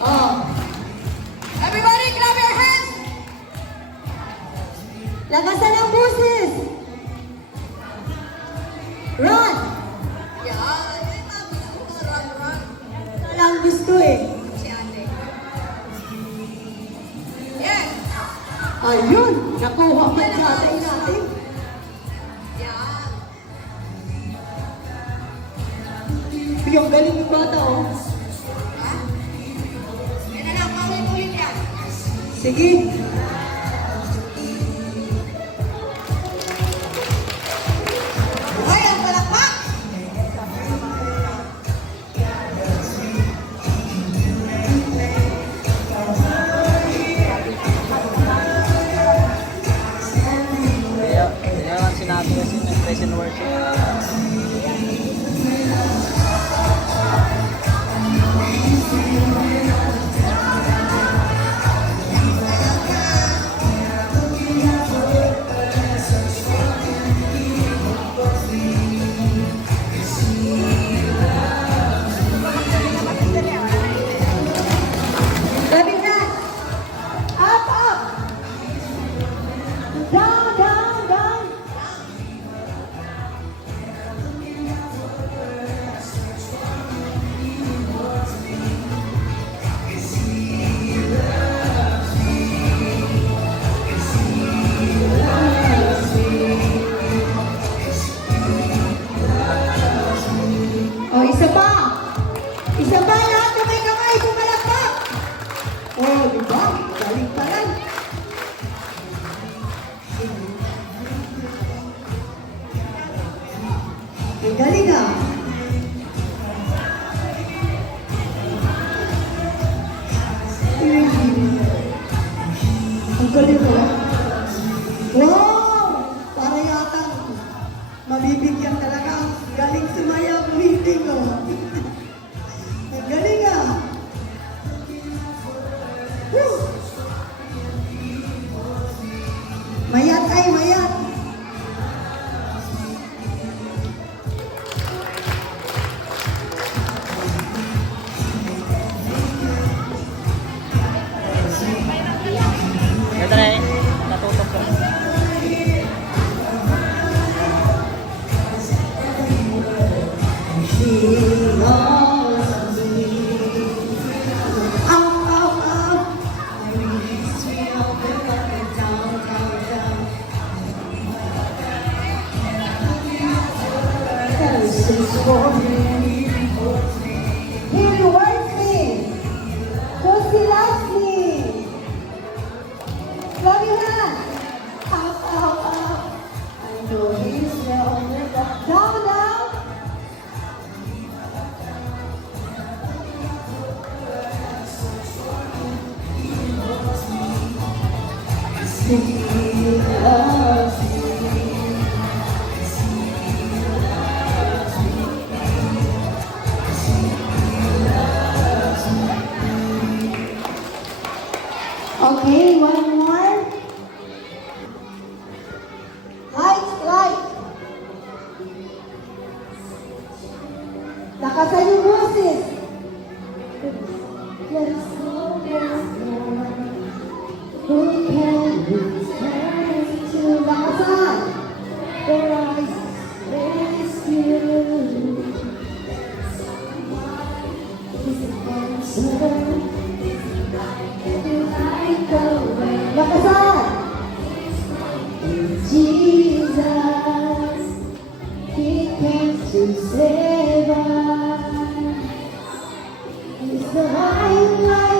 Oh. Everybody, clap your hands! Lakasan ang boses! Run! Yan. Run. Lang gusto eh. Si ate. Yes! Ayun! Nakuha mo yung tatay natin. Yan. Yung galing yung bata oh. Ha? Yan na lang, paulit-ulit yan. Sige. Buhay ang palakpak! Kaya lang sinabi kasi ng praise and worship. Clapping hands. Up, up. Down, down, down. Oh, isa pa. Isa pa, lahat na may kamay, pumalakpak. Oh, di ba? Galing pa rin. Ang galing ah. Ang galing ah. Wow! Para yata mabibigyan talaga. Galing sumayaw, meeting oh. Ang galing ah. Woo! Mayat ay mayat. Ito na eh. Natutok ko. She loves me. Up, up, up. I reach me up and down, down, down. This is for me. He rewards me. Because he loves me. Love you, man. Up, up, up. I know he's never down, down. He loves me. Okay, one more. Light. Lakasan yung boses. There's no one who can return to lakasan. Their eyes is you. He's the answer. Lakasan! Jesus, He came to save us. He's the light, light.